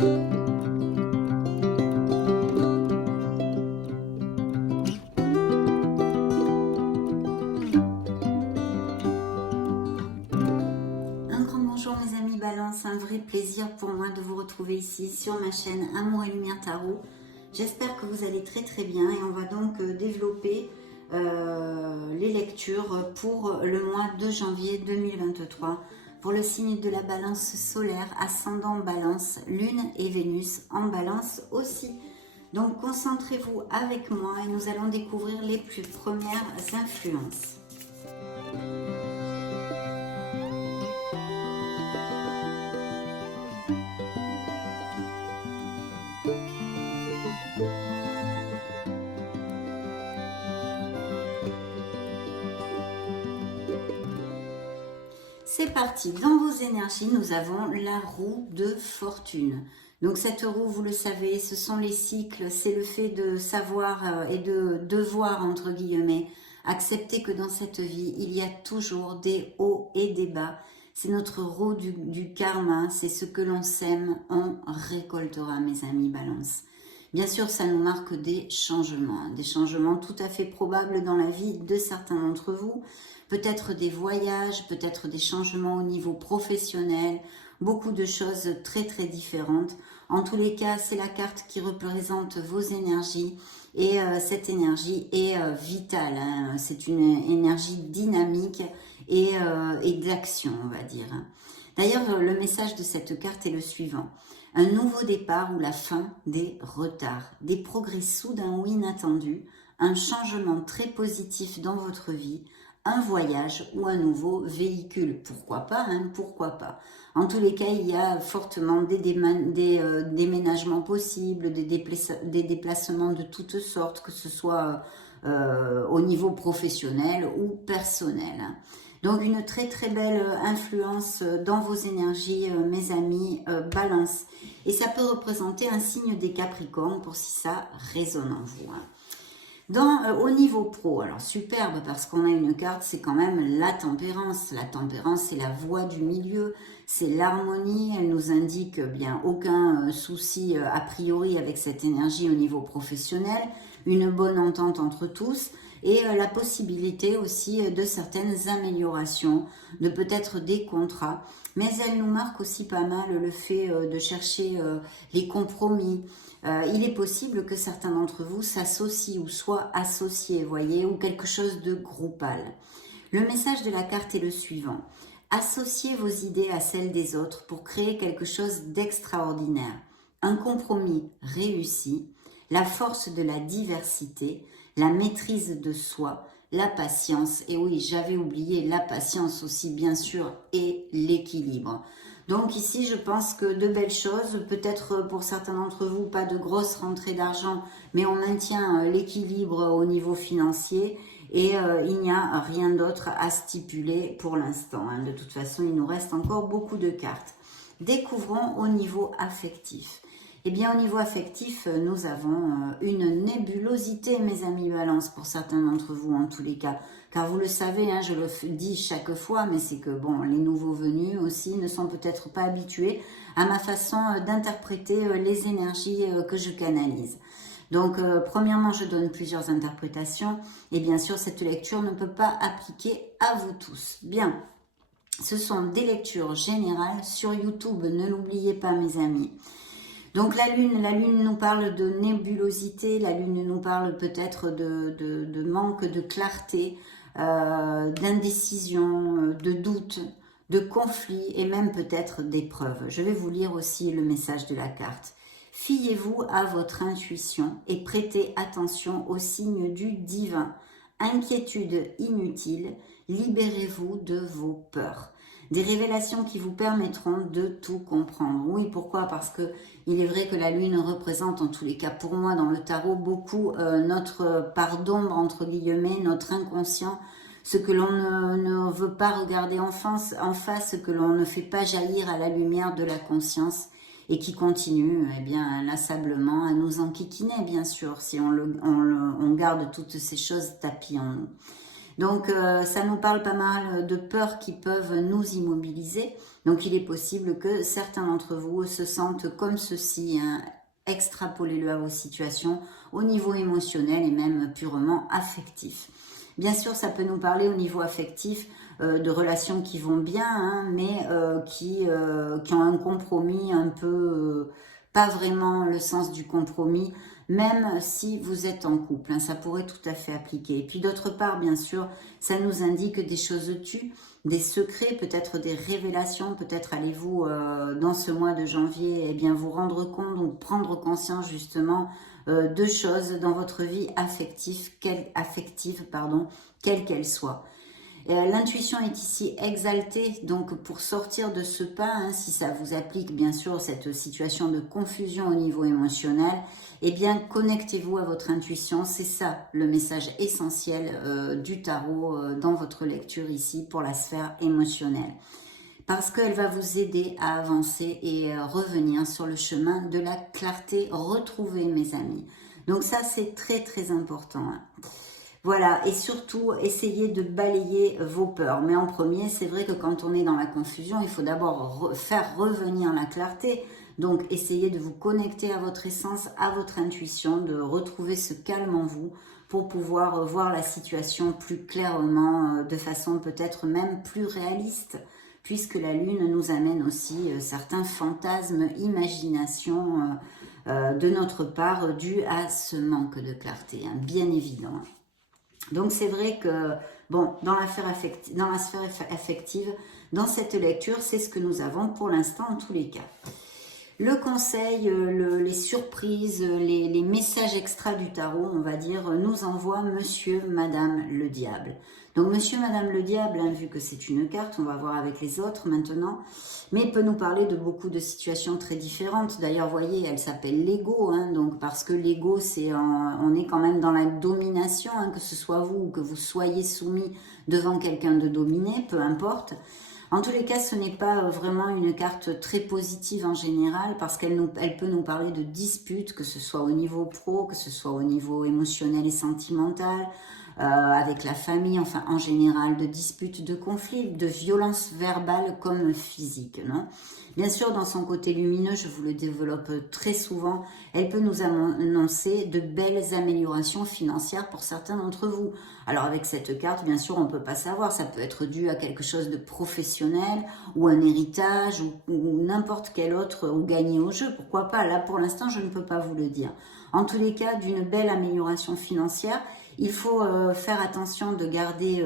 Bonjour mes amis Balance, un vrai plaisir pour moi de vous retrouver ici sur ma chaîne Amour et Lumière Tarot. J'espère que vous allez très bien et on va donc développer les lectures pour le mois de janvier 2023 pour le signe de la Balance solaire, ascendant Balance, Lune et Vénus en Balance aussi. Donc concentrez-vous avec moi et nous allons découvrir les plus premières influences. C'est parti, dans vos énergies, nous avons la roue de fortune. Donc cette roue, vous le savez, ce sont les cycles, c'est le fait de savoir et de devoir, entre guillemets, accepter que dans cette vie, il y a toujours des hauts et des bas. C'est notre roue du karma, c'est ce que l'on sème, on récoltera, mes amis Balance. Bien sûr, ça nous marque des changements tout à fait probables dans la vie de certains d'entre vous. Peut-être des voyages, peut-être des changements au niveau professionnel, beaucoup de choses très différentes. En tous les cas, c'est la carte qui représente vos énergies et cette énergie est vitale. Hein. C'est une énergie dynamique et d'action, on va dire. D'ailleurs, le message de cette carte est le suivant. Un nouveau départ ou la fin des retards, des progrès soudains ou inattendus, un changement très positif dans votre vie, un voyage ou un nouveau véhicule. Pourquoi pas, hein, pourquoi pas. En tous les cas, il y a fortement des déménagements possibles, des déplacements de toutes sortes, que ce soit au niveau professionnel ou personnel. Donc une très belle influence dans vos énergies, mes amis Balance. Et ça peut représenter un signe des Capricornes pour si ça résonne en vous. Hein. Au niveau pro, alors superbe parce qu'on a une carte, c'est quand même la tempérance. La tempérance, c'est la voie du milieu, c'est l'harmonie. Elle nous indique bien aucun souci a priori avec cette énergie au niveau professionnel, une bonne entente entre tous et la possibilité aussi de certaines améliorations, de peut-être des contrats. Mais elle nous marque aussi pas mal le fait de chercher les compromis. Il est possible que certains d'entre vous s'associent ou soient associés, voyez, ou quelque chose de groupal. Le message de la carte est le suivant. Associez vos idées à celles des autres pour créer quelque chose d'extraordinaire. Un compromis réussi, la force de la diversité, la maîtrise de soi, la patience, et oui, j'avais oublié la patience aussi, bien sûr, et l'équilibre. Donc ici, je pense que de belles choses, peut-être pour certains d'entre vous, pas de grosses rentrées d'argent, mais on maintient l'équilibre au niveau financier et il n'y a rien d'autre à stipuler pour l'instant. Hein. De toute façon, il nous reste encore beaucoup de cartes. Découvrons au niveau affectif. Eh bien, au niveau affectif, nous avons une nébulosité, mes amis Balance, pour certains d'entre vous, en tous les cas. Car vous le savez, hein, je le dis chaque fois, mais c'est que, bon, les nouveaux venus aussi ne sont peut-être pas habitués à ma façon d'interpréter les énergies que je canalise. Donc, premièrement, je donne plusieurs interprétations. Et bien sûr, cette lecture ne peut pas appliquer à vous tous. Bien, ce sont des lectures générales sur YouTube, ne l'oubliez pas, mes amis. Donc la lune nous parle de nébulosité, la lune nous parle peut-être de manque de clarté, d'indécision, de doute, de conflit et même peut-être d'épreuve. Je vais vous lire aussi le message de la carte. Fiez-vous à votre intuition et prêtez attention aux signes du divin. Inquiétude inutile, libérez-vous de vos peurs. Des révélations qui vous permettront de tout comprendre. Oui, pourquoi? Parce que il est vrai que la lune représente, en tous les cas pour moi dans le tarot, beaucoup notre part d'ombre, entre guillemets, notre inconscient, ce que l'on ne veut pas regarder en face, ce que l'on ne fait pas jaillir à la lumière de la conscience et qui continue eh bien, inlassablement à nous enquiquiner, bien sûr, si on garde toutes ces choses tapis en nous. Donc ça nous parle pas mal de peurs qui peuvent nous immobiliser. Donc il est possible que certains d'entre vous se sentent comme ceci, hein. Extrapolez-le à vos situations au niveau émotionnel et même purement affectif. Bien sûr, ça peut nous parler au niveau affectif de relations qui vont bien, hein, mais qui ont un compromis un peu, pas vraiment le sens du compromis, même si vous êtes en couple, hein, ça pourrait tout à fait appliquer. Et puis d'autre part, bien sûr, ça nous indique des choses tues, des secrets, peut-être des révélations, peut-être allez-vous dans ce mois de janvier eh bien, vous rendre compte ou prendre conscience justement de choses dans votre vie affective, quelle qu'elle soit. L'intuition est ici exaltée, donc pour sortir de ce pas, hein, si ça vous applique bien sûr cette situation de confusion au niveau émotionnel, eh bien connectez-vous à votre intuition, c'est ça le message essentiel du tarot dans votre lecture ici pour la sphère émotionnelle. Parce qu'elle va vous aider à avancer et revenir sur le chemin de la clarté retrouvée, mes amis. Donc ça, c'est très très important, hein. Voilà, et surtout, essayez de balayer vos peurs. Mais en premier, c'est vrai que quand on est dans la confusion, il faut d'abord faire revenir la clarté. Donc, essayez de vous connecter à votre essence, à votre intuition, de retrouver ce calme en vous pour pouvoir voir la situation plus clairement, de façon peut-être même plus réaliste, puisque la Lune nous amène aussi certains fantasmes, imaginations de notre part dus à ce manque de clarté, hein, bien évident. Donc c'est vrai que, bon, dans la sphère affective, dans cette lecture, c'est ce que nous avons pour l'instant en tous les cas. Le conseil, les surprises, les messages extra du tarot, on va dire, nous envoie Monsieur, Madame le Diable. Donc Monsieur, Madame le Diable, hein, vu que c'est une carte, on va voir avec les autres maintenant, mais il peut nous parler de beaucoup de situations très différentes. D'ailleurs, vous voyez, elle s'appelle l'ego, hein, donc parce que l'ego, on est quand même dans la domination, hein, que ce soit vous ou que vous soyez soumis devant quelqu'un de dominé, peu importe. En tous les cas, ce n'est pas vraiment une carte très positive en général parce elle peut nous parler de disputes, que ce soit au niveau pro, que ce soit au niveau émotionnel et sentimental, avec la famille, enfin en général, de disputes, de conflits, de violences verbales comme physiques, non ? Bien sûr, dans son côté lumineux, je vous le développe très souvent, elle peut nous annoncer de belles améliorations financières pour certains d'entre vous. Alors avec cette carte, bien sûr, on ne peut pas savoir, ça peut être dû à quelque chose de professionnel ou un héritage ou n'importe quel autre, ou gagner au jeu, pourquoi pas. Là, pour l'instant, je ne peux pas vous le dire. En tous les cas, d'une belle amélioration financière, il faut faire attention de garder,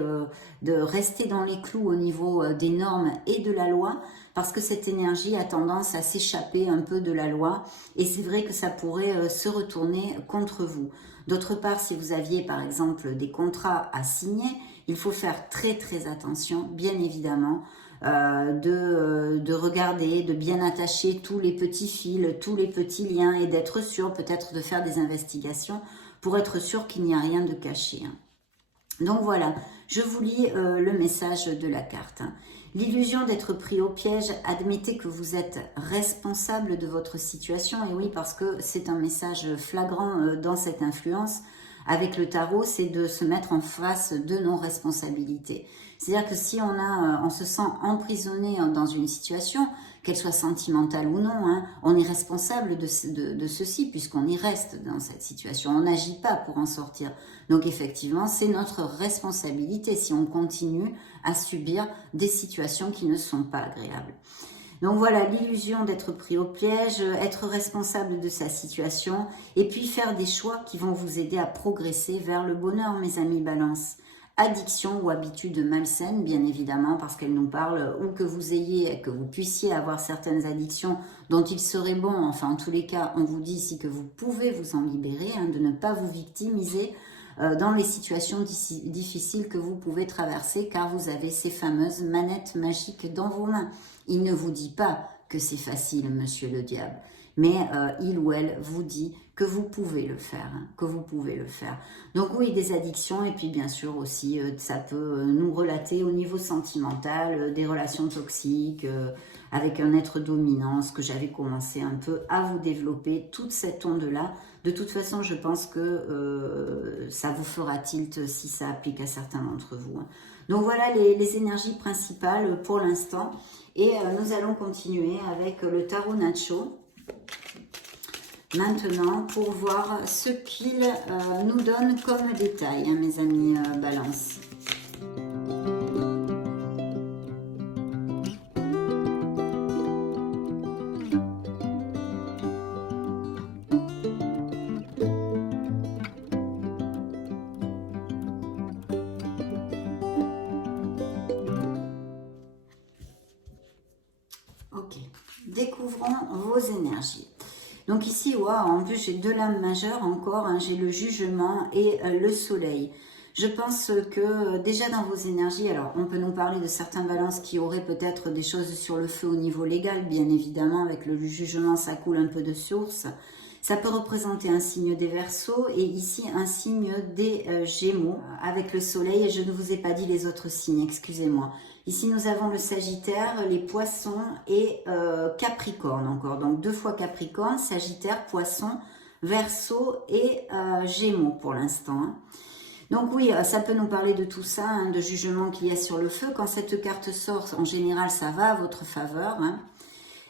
de rester dans les clous au niveau des normes et de la loi, parce que cette énergie a tendance à s'échapper un peu de la loi, et c'est vrai que ça pourrait se retourner contre vous. D'autre part, si vous aviez par exemple des contrats à signer, il faut faire très très attention, bien évidemment, de regarder, de bien attacher tous les petits fils, tous les petits liens, et d'être sûr peut-être de faire des investigations pour être sûr qu'il n'y a rien de caché. Donc voilà, je vous lis le message de la carte. L'illusion d'être pris au piège, admettez que vous êtes responsable de votre situation. Et oui, parce que c'est un message flagrant dans cette influence. Avec le tarot, c'est de se mettre en face de nos responsabilités. C'est-à-dire que si on se sent emprisonné dans une situation, qu'elle soit sentimentale ou non, hein, on est responsable de ceci puisqu'on y reste dans cette situation. On n'agit pas pour en sortir. Donc effectivement, c'est notre responsabilité si on continue à subir des situations qui ne sont pas agréables. Donc voilà, l'illusion d'être pris au piège, être responsable de sa situation et puis faire des choix qui vont vous aider à progresser vers le bonheur, mes amis Balance. Addiction ou habitude malsaine, bien évidemment, parce qu'elle nous parle, ou que vous puissiez avoir certaines addictions dont il serait bon, enfin en tous les cas, on vous dit ici que vous pouvez vous en libérer, hein, de ne pas vous victimiser dans les situations difficiles que vous pouvez traverser, car vous avez ces fameuses manettes magiques dans vos mains. Il ne vous dit pas que c'est facile, monsieur le diable, mais il ou elle vous dit que vous pouvez le faire, hein, que vous pouvez le faire. Donc oui, des addictions, et puis bien sûr aussi, ça peut nous relater au niveau sentimental, des relations toxiques, avec un être dominant, ce que j'avais commencé un peu à vous développer, toute cette onde-là. De toute façon, je pense que ça vous fera tilt si ça applique à certains d'entre vous. Donc voilà les énergies principales pour l'instant. Et nous allons continuer avec le tarot Nacho. Maintenant, pour voir ce qu'il nous donne comme détail, hein, mes amis Balance. Ok, découvrons vos énergies. Donc ici, wow, en plus j'ai deux lames majeures encore, hein, j'ai le jugement et le soleil. Je pense que déjà dans vos énergies, alors on peut nous parler de certains balances qui auraient peut-être des choses sur le feu au niveau légal, bien évidemment, avec le jugement ça coule un peu de source. Ça peut représenter un signe des Verseaux et ici un signe des Gémeaux avec le soleil, et je ne vous ai pas dit les autres signes, excusez-moi. Ici, nous avons le Sagittaire, les Poissons et Capricorne encore. Donc, 2 fois Capricorne, Sagittaire, Poisson, Verseau et Gémeaux pour l'instant. Hein. Donc oui, ça peut nous parler de tout ça, hein, de jugement qu'il y a sur le feu. Quand cette carte sort, en général, ça va à votre faveur. Hein.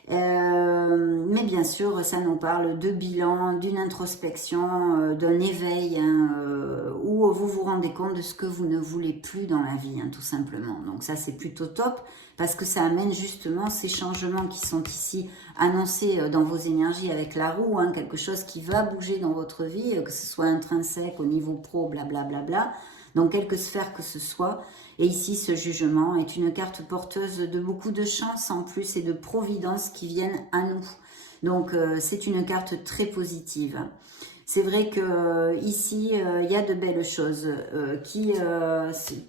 Mais bien sûr, ça nous parle de bilan, d'une introspection, d'un éveil, hein, où vous vous rendez compte de ce que vous ne voulez plus dans la vie, hein, tout simplement. Donc ça, c'est plutôt top, parce que ça amène justement ces changements qui sont ici annoncés dans vos énergies avec la roue, hein, quelque chose qui va bouger dans votre vie, que ce soit intrinsèque, au niveau pro, blablabla, dans quelque sphère que ce soit. Et ici, ce jugement est une carte porteuse de beaucoup de chance en plus et de providence qui viennent à nous. Donc, c'est une carte très positive. C'est vrai que ici, il y a de belles choses qui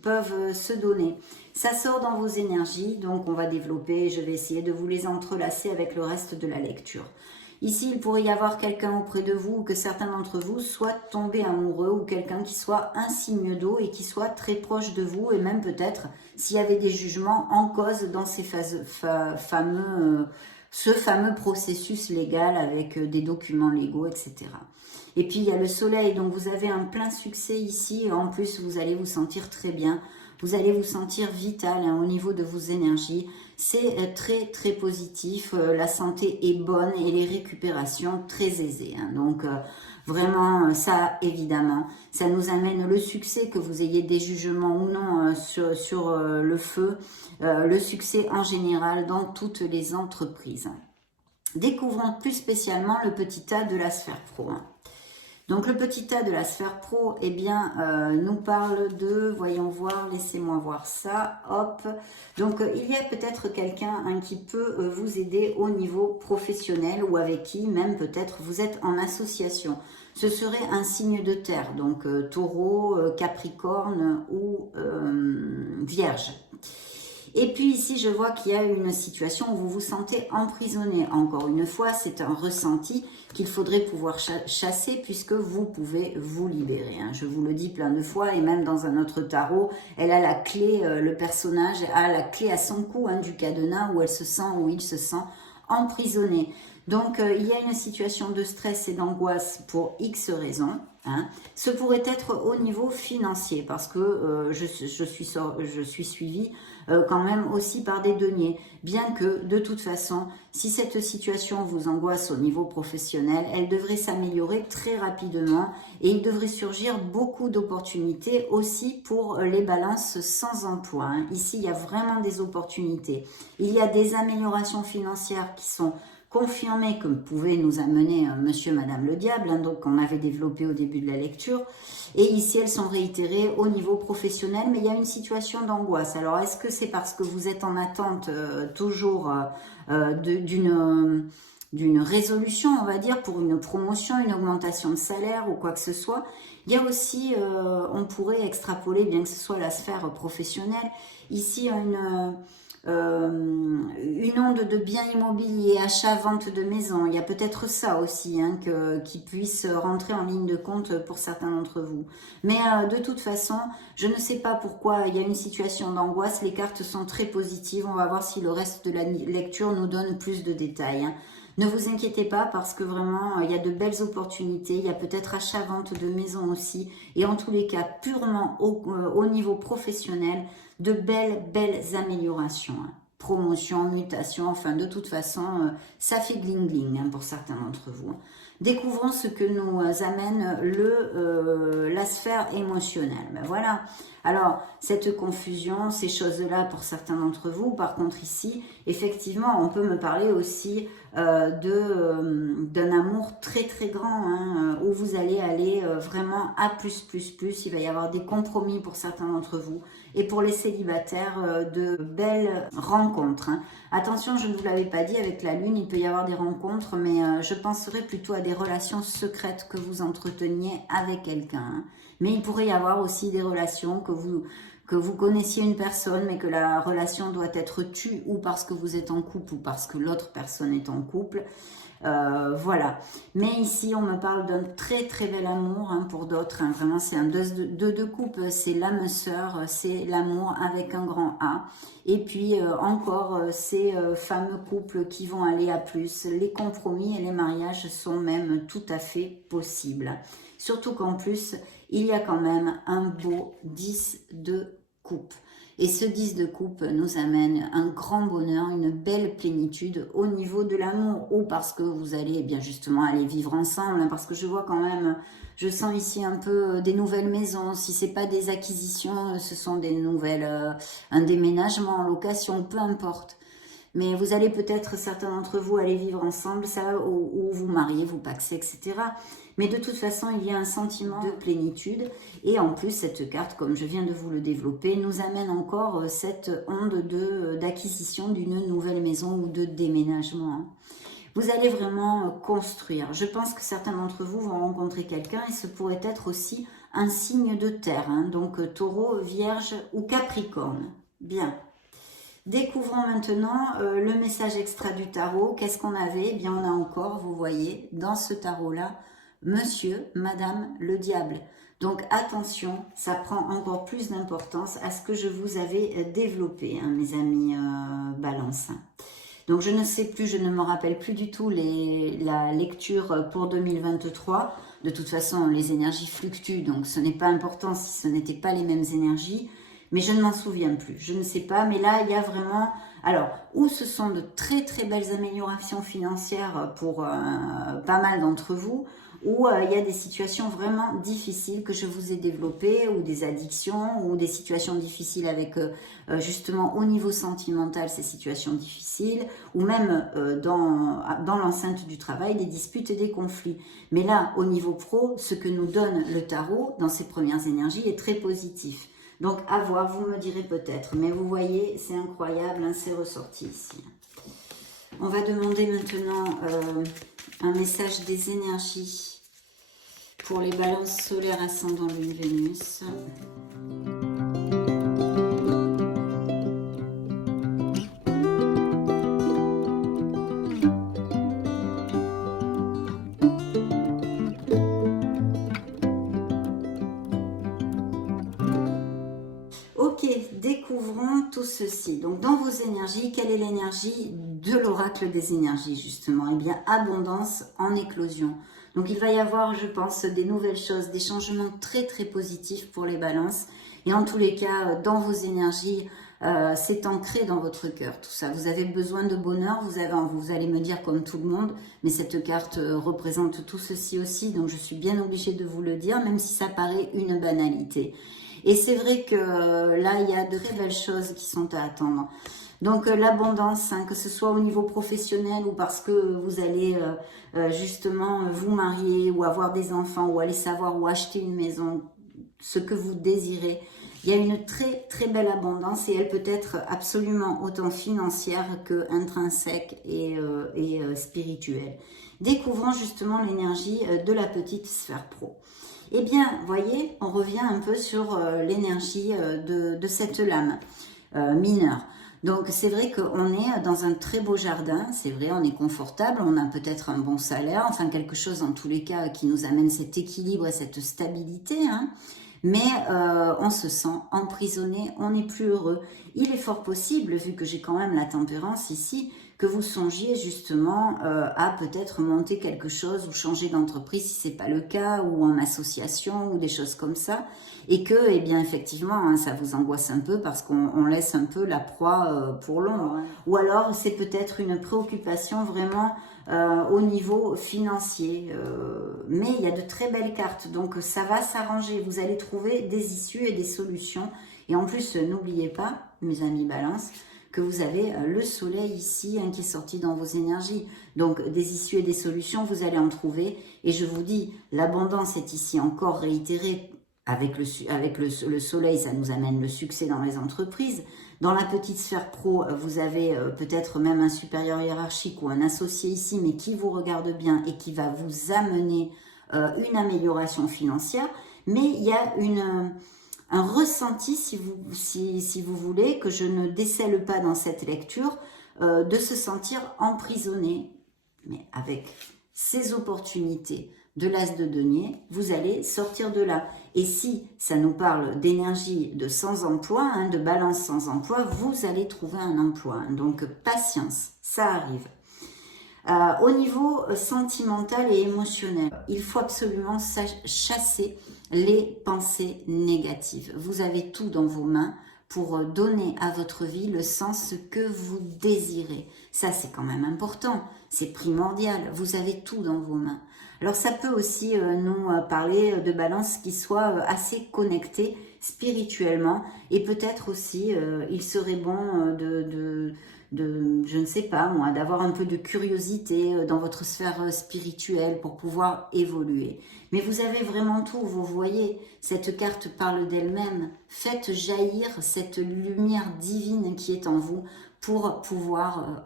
peuvent se donner. Ça sort dans vos énergies, donc on va développer. Je vais essayer de vous les entrelacer avec le reste de la lecture. Ici, il pourrait y avoir quelqu'un auprès de vous ou que certains d'entre vous soient tombés amoureux ou quelqu'un qui soit un signe d'eau et qui soit très proche de vous et même peut-être s'il y avait des jugements en cause dans ces ce fameux processus légal avec des documents légaux, etc. Et puis, il y a le soleil, donc vous avez un plein succès ici. En plus, vous allez vous sentir très bien. Vous allez vous sentir vital hein, au niveau de vos énergies. C'est très très positif, la santé est bonne et les récupérations très aisées. Hein. Donc vraiment ça évidemment, ça nous amène le succès, que vous ayez des jugements ou non sur le feu, le succès en général dans toutes les entreprises. Découvrons plus spécialement le petit A de la sphère pro. Hein. Donc le petit A de la sphère pro, eh bien, nous parle de, voyons voir, laissez-moi voir ça, hop. Donc il y a peut-être quelqu'un hein, qui peut vous aider au niveau professionnel ou avec qui même peut-être vous êtes en association. Ce serait un signe de terre, donc taureau, capricorne ou vierge. Et puis ici, je vois qu'il y a une situation où vous vous sentez emprisonné. Encore une fois, c'est un ressenti qu'il faudrait pouvoir chasser puisque vous pouvez vous libérer. Hein. Je vous le dis plein de fois et même dans un autre tarot, elle a la clé, le personnage a la clé à son cou hein, du cadenas où elle se sent, où il se sent emprisonné. Donc, il y a une situation de stress et d'angoisse pour X raisons. Hein. Ce pourrait être au niveau financier parce que je suis suivie quand même aussi par des deniers. Bien que, de toute façon, si cette situation vous angoisse au niveau professionnel, elle devrait s'améliorer très rapidement et il devrait surgir beaucoup d'opportunités aussi pour les balances sans emploi. Hein. Ici, il y a vraiment des opportunités. Il y a des améliorations financières qui sont confirmées que pouvait nous amener monsieur, madame le diable, hein, donc qu'on avait développé au début de la lecture. Et ici, elles sont réitérées au niveau professionnel, mais il y a une situation d'angoisse. Alors, est-ce que c'est parce que vous êtes en attente toujours d'une résolution, on va dire, pour une promotion, une augmentation de salaire ou quoi que ce soit? Il y a aussi, on pourrait extrapoler, bien que ce soit la sphère professionnelle, ici une onde de biens immobiliers, achat, vente de maison. Il y a peut-être ça aussi hein, qui puisse rentrer en ligne de compte pour certains d'entre vous. Mais de toute façon, je ne sais pas pourquoi il y a une situation d'angoisse. Les cartes sont très positives. On va voir si le reste de la lecture nous donne plus de détails. Hein. Ne vous inquiétez pas parce que vraiment, il y a de belles opportunités. Il y a peut-être achat-vente de maison aussi. Et en tous les cas, purement au niveau professionnel, de belles améliorations. Hein. Promotion, mutation, enfin de toute façon, ça fait gling-gling hein, pour certains d'entre vous. Découvrons ce que nous amène la sphère émotionnelle. Ben voilà. Alors, cette confusion, ces choses-là pour certains d'entre vous, par contre ici, effectivement, on peut me parler aussi d'un amour très grand, hein, où vous allez aller vraiment à plus. Il va y avoir des compromis pour certains d'entre vous. Et pour les célibataires, de belles rencontres. Hein. Attention, je ne vous l'avais pas dit, avec la lune, il peut y avoir des rencontres, mais je penserais plutôt à des relations secrètes que vous entreteniez avec quelqu'un. Hein. Mais il pourrait y avoir aussi des relations que vous connaissiez une personne, mais que la relation doit être tue, ou parce que vous êtes en couple, ou parce que l'autre personne est en couple. Voilà. Mais ici, on me parle d'un très bel amour hein, pour d'autres. Hein. Vraiment, c'est un 2 de coupe, c'est l'âme sœur, c'est l'amour avec un grand A. Et puis, encore, ces fameux couples qui vont aller à plus. Les compromis et les mariages sont même tout à fait possibles. Surtout qu'en plus, il y a quand même un beau 10 de coupe. Et ce 10 de coupe nous amène un grand bonheur, une belle plénitude au niveau de l'amour, ou parce que vous allez bien justement aller vivre ensemble, hein, parce que je vois quand même, je sens ici un peu des nouvelles maisons. Si c'est pas des acquisitions, ce sont des nouvelles, un déménagement, location, peu importe. Mais vous allez peut-être, certains d'entre vous, aller vivre ensemble, ça, ou vous marier, vous paxer, etc. Mais de toute façon, il y a un sentiment de plénitude. Et en plus, cette carte, comme je viens de vous le développer, nous amène encore cette onde d'acquisition d'une nouvelle maison ou de déménagement. Hein. Vous allez vraiment construire. Je pense que certains d'entre vous vont rencontrer quelqu'un et ce pourrait être aussi un signe de terre. Hein, donc Taureau, Vierge ou Capricorne. Bien. Découvrons maintenant le message extra du tarot. Qu'est-ce qu'on avait? Eh bien, on a encore, vous voyez, dans ce tarot-là, Monsieur, Madame, le diable. Donc, attention, ça prend encore plus d'importance à ce que je vous avais développé, hein, mes amis Balance. Donc, je ne sais plus, je ne me rappelle plus du tout la lecture pour 2023. De toute façon, les énergies fluctuent, donc ce n'est pas important si ce n'étaient pas les mêmes énergies. Mais je ne m'en souviens plus, je ne sais pas, mais là il y a vraiment, alors, ou ce sont de très belles améliorations financières pour pas mal d'entre vous, ou il y a des situations vraiment difficiles que je vous ai développées, ou des addictions, ou des situations difficiles avec justement au niveau sentimental, ces situations difficiles, ou même dans l'enceinte du travail, des disputes et des conflits. Mais là, au niveau pro, ce que nous donne le tarot dans ses premières énergies est très positif. Donc, à voir, vous me direz peut-être. Mais vous voyez, c'est incroyable, hein, c'est ressorti ici. On va demander maintenant un message des énergies pour les balances solaires ascendant Lune Vénus. Découvrons tout ceci. Donc, dans vos énergies, quelle est l'énergie de l'oracle des énergies, justement? Eh bien, abondance en éclosion. Donc, il va y avoir, je pense, des nouvelles choses, des changements très positifs pour les balances. Et en tous les cas, dans vos énergies, c'est ancré dans votre cœur, tout ça. Vous avez besoin de bonheur, vous allez me dire comme tout le monde, mais cette carte représente tout ceci aussi, donc je suis bien obligée de vous le dire, même si ça paraît une banalité. Et c'est vrai que là, il y a de très belles choses qui sont à attendre. Donc l'abondance, hein, que ce soit au niveau professionnel ou parce que vous allez justement vous marier ou avoir des enfants ou aller savoir où acheter une maison, ce que vous désirez. Il y a une très belle abondance et elle peut être absolument autant financière que intrinsèque et spirituelle. Découvrons justement l'énergie de la petite sphère pro. Eh bien, voyez, on revient un peu sur l'énergie de cette lame mineure. Donc c'est vrai qu'on est dans un très beau jardin, c'est vrai, on est confortable, on a peut-être un bon salaire, enfin quelque chose en tous les cas qui nous amène cet équilibre et cette stabilité, hein. Mais on se sent emprisonné, on n'est plus heureux. Il est fort possible, vu que j'ai quand même la tempérance ici, que vous songiez justement à peut-être monter quelque chose ou changer d'entreprise si c'est pas le cas, ou en association ou des choses comme ça, et que, eh bien, effectivement, hein, ça vous angoisse un peu parce qu'on laisse un peu la proie pour l'ombre. Ou alors, c'est peut-être une préoccupation vraiment au niveau financier. Mais il y a de très belles cartes, donc ça va s'arranger. Vous allez trouver des issues et des solutions. Et en plus, n'oubliez pas, mes amis Balance, que vous avez le soleil ici hein, qui est sorti dans vos énergies. Donc des issues et des solutions, vous allez en trouver. Et je vous dis, l'abondance est ici encore réitérée. Avec le soleil, ça nous amène le succès dans les entreprises. Dans la petite sphère pro, vous avez peut-être même un supérieur hiérarchique ou un associé ici, mais qui vous regarde bien et qui va vous amener une amélioration financière. Mais il y a un ressenti, si vous voulez, que je ne décèle pas dans cette lecture, de se sentir emprisonné. Mais avec ces opportunités de l'as de denier, vous allez sortir de là. Et si ça nous parle d'énergie de sans emploi, hein, de balance sans emploi, vous allez trouver un emploi. Donc patience, ça arrive. Au niveau sentimental et émotionnel, il faut absolument chasser les pensées négatives. Vous avez tout dans vos mains pour donner à votre vie le sens que vous désirez. Ça, c'est quand même important, c'est primordial. Vous avez tout dans vos mains. Alors, ça peut aussi nous parler de balance qui soit assez connectée spirituellement, et peut-être aussi, il serait bon je ne sais pas moi, d'avoir un peu de curiosité dans votre sphère spirituelle pour pouvoir évoluer. Mais vous avez vraiment tout, vous voyez, cette carte parle d'elle-même. Faites jaillir cette lumière divine qui est en vous pour pouvoir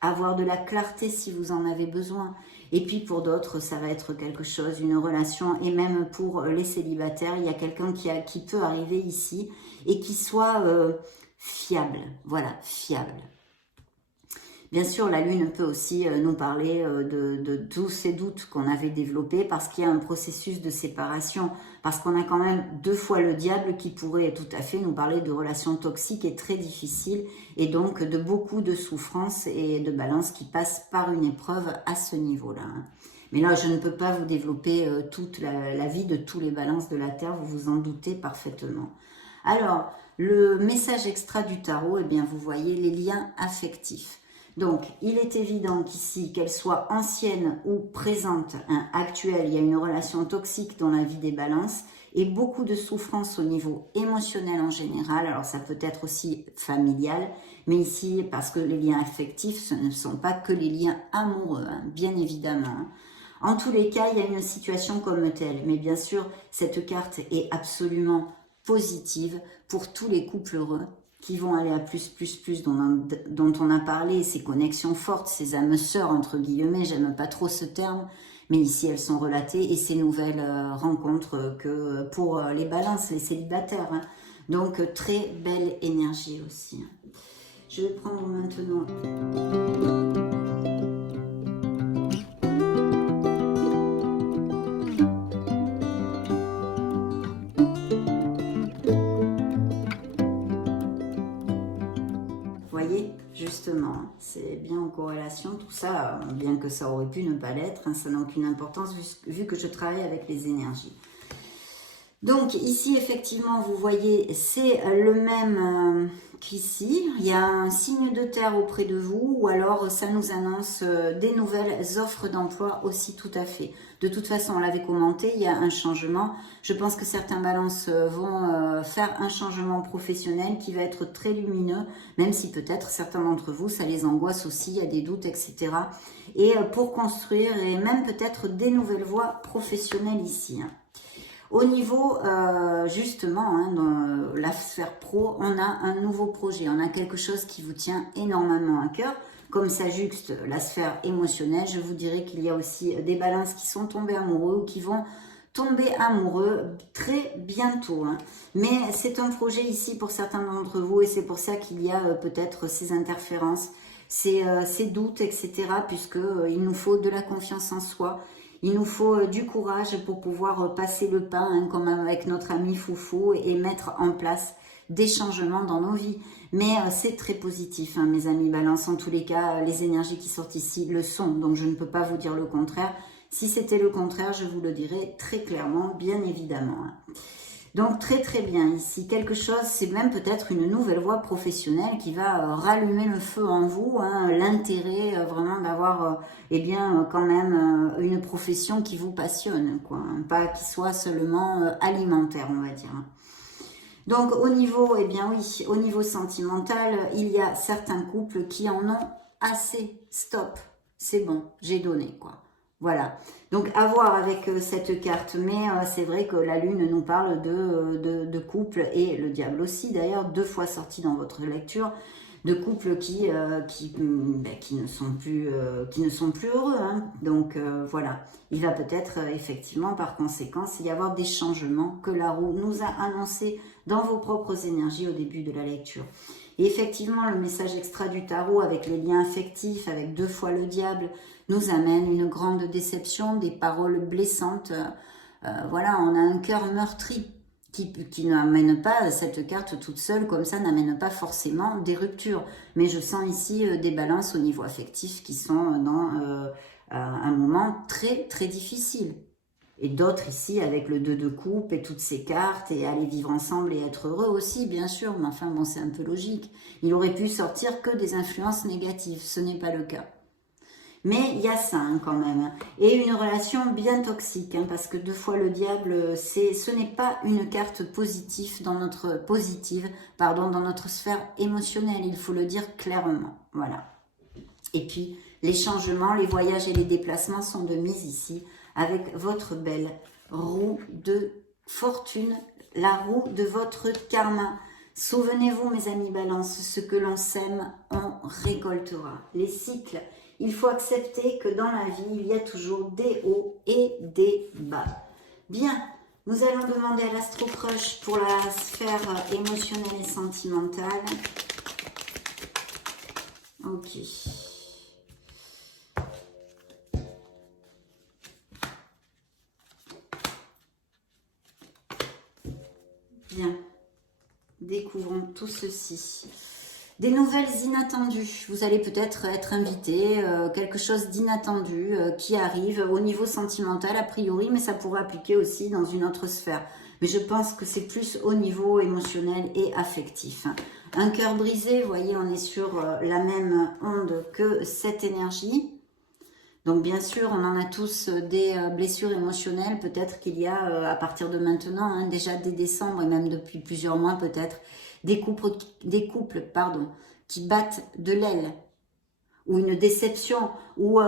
avoir de la clarté si vous en avez besoin. Et puis pour d'autres, ça va être quelque chose, une relation, et même pour les célibataires, il y a quelqu'un qui peut arriver ici et qui soit fiable, voilà, fiable. Bien sûr, la Lune peut aussi nous parler de tous ces doutes qu'on avait développés parce qu'il y a un processus de séparation, parce qu'on a quand même 2 fois le diable qui pourrait tout à fait nous parler de relations toxiques et très difficiles, et donc de beaucoup de souffrances et de balance qui passent par une épreuve à ce niveau-là. Mais là, je ne peux pas vous développer toute la vie de tous les balances de la Terre, vous vous en doutez parfaitement. Alors, le message extra du tarot, eh bien, vous voyez les liens affectifs. Donc, il est évident qu'ici, qu'elle soit ancienne ou présente, hein, actuelle, il y a une relation toxique dans la vie des balances et beaucoup de souffrance au niveau émotionnel en général. Alors, ça peut être aussi familial, mais ici, parce que les liens affectifs, ce ne sont pas que les liens amoureux, hein, bien évidemment. En tous les cas, il y a une situation comme telle, mais bien sûr, cette carte est absolument positive pour tous les couples heureux qui vont aller à plus, dont on a parlé, ces connexions fortes, ces âmes sœurs, entre guillemets, j'aime pas trop ce terme, mais ici elles sont relatées, et ces nouvelles rencontres que pour les balances, les célibataires. Hein. Donc très belle énergie aussi. Je vais prendre maintenant... Justement, c'est bien en corrélation, tout ça, bien que ça aurait pu ne pas l'être, hein, ça n'a aucune importance vu que je travaille avec les énergies. Donc ici, effectivement, vous voyez, c'est le même qu'ici. Il y a un signe de terre auprès de vous, ou alors ça nous annonce des nouvelles offres d'emploi aussi, tout à fait. De toute façon, on l'avait commenté, il y a un changement. Je pense que certains balances vont faire un changement professionnel qui va être très lumineux, même si peut-être certains d'entre vous, ça les angoisse aussi, il y a des doutes, etc. Et pour construire, et même peut-être des nouvelles voies professionnelles ici. Hein. Au niveau, justement, hein, dans la sphère pro, on a un nouveau projet, on a quelque chose qui vous tient énormément à cœur. Comme ça juxte la sphère émotionnelle, je vous dirais qu'il y a aussi des balances qui sont tombés amoureux ou qui vont tomber amoureux très bientôt. Hein. Mais c'est un projet ici pour certains d'entre vous et c'est pour ça qu'il y a peut-être ces interférences, ces doutes, etc. Puisque il nous faut de la confiance en soi. Il nous faut du courage pour pouvoir passer le pas, hein, comme avec notre ami Foufou, et mettre en place des changements dans nos vies. Mais c'est très positif, hein, mes amis Balance. En tous les cas, les énergies qui sortent ici le sont. Donc je ne peux pas vous dire le contraire. Si c'était le contraire, je vous le dirais très clairement, bien évidemment. Hein. Donc très très bien ici. Quelque chose, c'est même peut-être une nouvelle voie professionnelle qui va rallumer le feu en vous. Hein, l'intérêt vraiment d'avoir eh bien quand même une profession qui vous passionne. Quoi, hein, pas qui soit seulement alimentaire, on va dire. Hein. Donc au niveau, eh bien oui, au niveau sentimental, il y a certains couples qui en ont assez. Stop, c'est bon, j'ai donné quoi. Voilà, donc à voir avec cette carte, mais c'est vrai que la lune nous parle de couple, et le diable aussi d'ailleurs, 2 fois sorti dans votre lecture, de couples qui ne sont plus heureux. Hein. Donc voilà, il va peut-être effectivement par conséquence y avoir des changements que la roue nous a annoncés dans vos propres énergies au début de la lecture. Et effectivement, le message extra du tarot avec les liens affectifs, avec 2 fois le diable, nous amène une grande déception, des paroles blessantes. Voilà, on a un cœur meurtri qui n'amène pas, cette carte toute seule comme ça, n'amène pas forcément des ruptures. Mais je sens ici des balances au niveau affectif qui sont dans un moment très très difficile. Et d'autres ici avec le 2 de coupe et toutes ces cartes et aller vivre ensemble et être heureux aussi, bien sûr. Mais enfin, bon, c'est un peu logique. Il aurait pu sortir que des influences négatives. Ce n'est pas le cas. Mais il y a ça hein, quand même. Et une relation bien toxique. Hein, parce que 2 fois le diable, ce n'est pas une carte positive dans notre sphère émotionnelle. Il faut le dire clairement. Voilà. Et puis, les changements, les voyages et les déplacements sont de mise ici, avec votre belle roue de fortune, la roue de votre karma. Souvenez-vous, mes amis Balance, ce que l'on sème, on récoltera. Les cycles, il faut accepter que dans la vie, il y a toujours des hauts et des bas. Bien, nous allons demander à l'Astro Crush pour la sphère émotionnelle et sentimentale. Ok. Bien, découvrons tout ceci. Des nouvelles inattendues. Vous allez peut-être être invité, quelque chose d'inattendu qui arrive au niveau sentimental a priori, mais ça pourrait appliquer aussi dans une autre sphère. Mais je pense que c'est plus au niveau émotionnel et affectif. Un cœur brisé, vous voyez, on est sur la même onde que cette énergie. Donc bien sûr, on en a tous des blessures émotionnelles, peut-être qu'il y a à partir de maintenant, hein, déjà dès décembre et même depuis plusieurs mois peut-être, des couples qui battent de l'aile, ou une déception, ou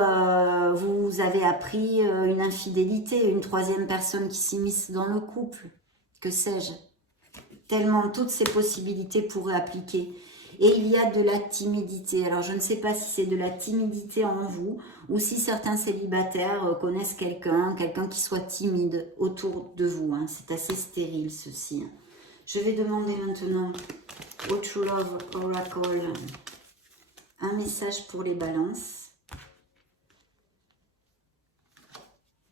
vous avez appris une infidélité, une 3e personne qui s'immisce dans le couple, que sais-je. Tellement toutes ces possibilités pourraient appliquer. Et il y a de la timidité. Alors, je ne sais pas si c'est de la timidité en vous ou si certains célibataires connaissent quelqu'un qui soit timide autour de vous. Hein. C'est assez stérile, ceci. Je vais demander maintenant au True Love Oracle un message pour les balances.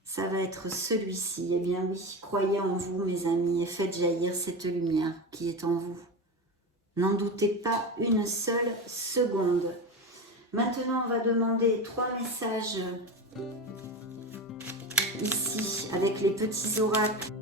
Ça va être celui-ci. Eh bien oui, croyez en vous, mes amis, et faites jaillir cette lumière qui est en vous. N'en doutez pas une seule seconde. Maintenant, on va demander 3 messages ici avec les petits oracles.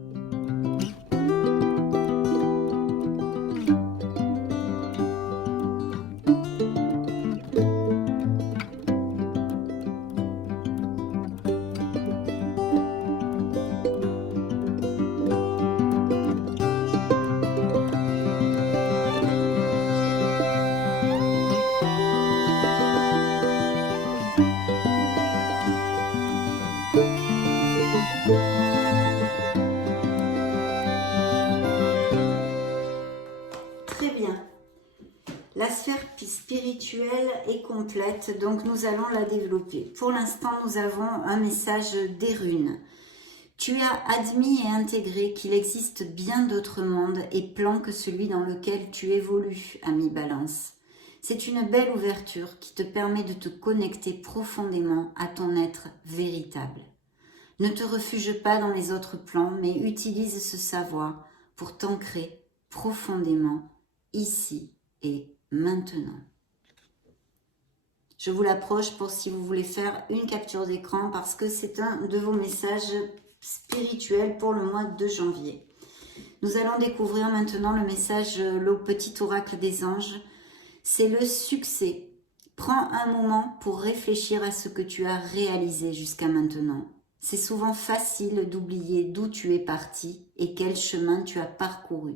La sphère spirituelle est complète, donc nous allons la développer. Pour l'instant, nous avons un message des runes. Tu as admis et intégré qu'il existe bien d'autres mondes et plans que celui dans lequel tu évolues, ami Balance. C'est une belle ouverture qui te permet de te connecter profondément à ton être véritable. Ne te refuge pas dans les autres plans, mais utilise ce savoir pour t'ancrer profondément ici et maintenant. Je vous l'approche pour si vous voulez faire une capture d'écran parce que c'est un de vos messages spirituels pour le mois de janvier. Nous allons découvrir maintenant le message, le petit oracle des anges. C'est le succès. Prends un moment pour réfléchir à ce que tu as réalisé jusqu'à maintenant. C'est souvent facile d'oublier d'où tu es parti et quel chemin tu as parcouru.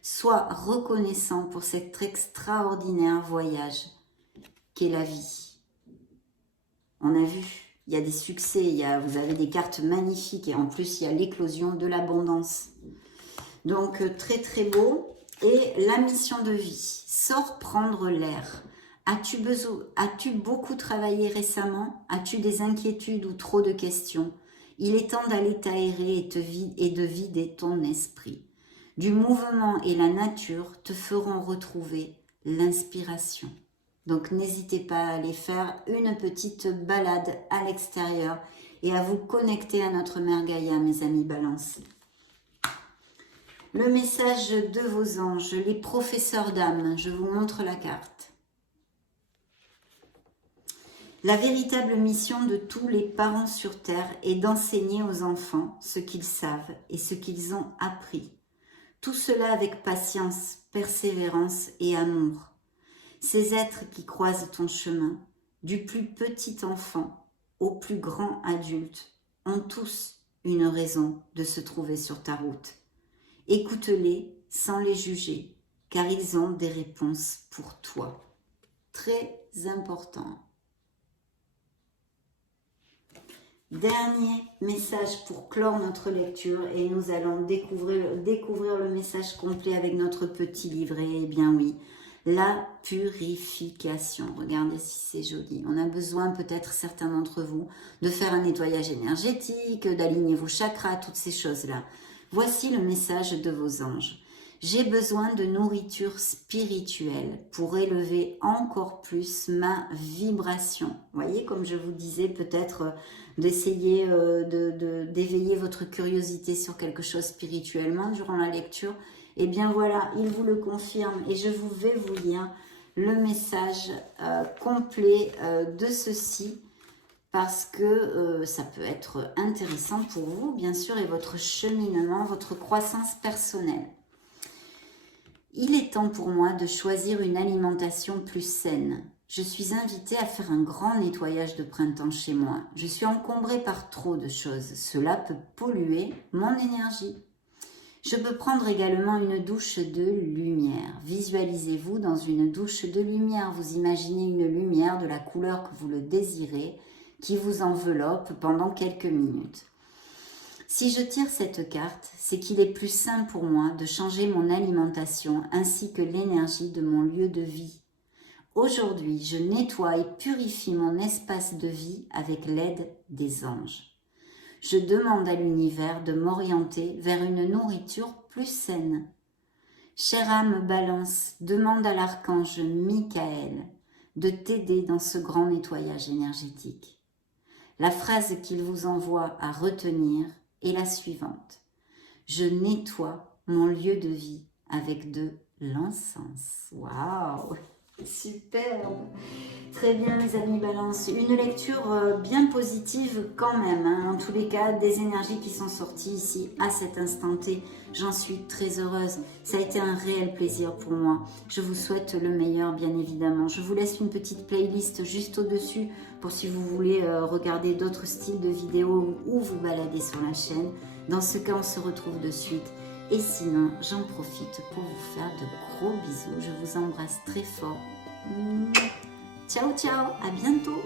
Sois reconnaissant pour cet extraordinaire voyage qu'est la vie. On a vu, il y a des succès, vous avez des cartes magnifiques et en plus il y a l'éclosion de l'abondance. Donc très très beau. Et la mission de vie, sors prendre l'air. As-tu beaucoup travaillé récemment? As-tu des inquiétudes ou trop de questions? Il est temps d'aller t'aérer et de vider ton esprit. Du mouvement et la nature te feront retrouver l'inspiration. Donc n'hésitez pas à aller faire une petite balade à l'extérieur et à vous connecter à notre mère Gaïa, mes amis Balance. Le message de vos anges, les professeurs d'âme, je vous montre la carte. La véritable mission de tous les parents sur Terre est d'enseigner aux enfants ce qu'ils savent et ce qu'ils ont appris. Tout cela avec patience, persévérance et amour. Ces êtres qui croisent ton chemin, du plus petit enfant au plus grand adulte, ont tous une raison de se trouver sur ta route. Écoute-les sans les juger, car ils ont des réponses pour toi. Très important. Dernier message pour clore notre lecture et nous allons découvrir le message complet avec notre petit livret. Eh bien oui, la purification. Regardez si c'est joli. On a besoin, peut-être certains d'entre vous, de faire un nettoyage énergétique, d'aligner vos chakras, toutes ces choses-là. Voici le message de vos anges. J'ai besoin de nourriture spirituelle pour élever encore plus ma vibration. Vous voyez, comme je vous disais, peut-être d'essayer d'éveiller votre curiosité sur quelque chose spirituellement durant la lecture. Eh bien voilà, il vous le confirme et je vais vous lire le message complet de ceci parce que ça peut être intéressant pour vous, bien sûr, et votre cheminement, votre croissance personnelle. Il est temps pour moi de choisir une alimentation plus saine. Je suis invitée à faire un grand nettoyage de printemps chez moi. Je suis encombrée par trop de choses. Cela peut polluer mon énergie. Je peux prendre également une douche de lumière. Visualisez-vous dans une douche de lumière. Vous imaginez une lumière de la couleur que vous le désirez qui vous enveloppe pendant quelques minutes. Si je tire cette carte, c'est qu'il est plus sain pour moi de changer mon alimentation ainsi que l'énergie de mon lieu de vie. Aujourd'hui, je nettoie et purifie mon espace de vie avec l'aide des anges. Je demande à l'univers de m'orienter vers une nourriture plus saine. Chère âme Balance, demande à l'archange Michael de t'aider dans ce grand nettoyage énergétique. La phrase qu'il vous envoie à retenir est la suivante. Je nettoie mon lieu de vie avec de l'encens. Waouh! Superbe! Très bien les amis Balance, une lecture bien positive quand même, hein. En tous les cas, des énergies qui sont sorties ici à cet instant T, j'en suis très heureuse, ça a été un réel plaisir pour moi, je vous souhaite le meilleur bien évidemment, je vous laisse une petite playlist juste au-dessus pour si vous voulez regarder d'autres styles de vidéos ou vous balader sur la chaîne, dans ce cas on se retrouve de suite. Et sinon, j'en profite pour vous faire de gros bisous. Je vous embrasse très fort. Ciao, ciao, à bientôt.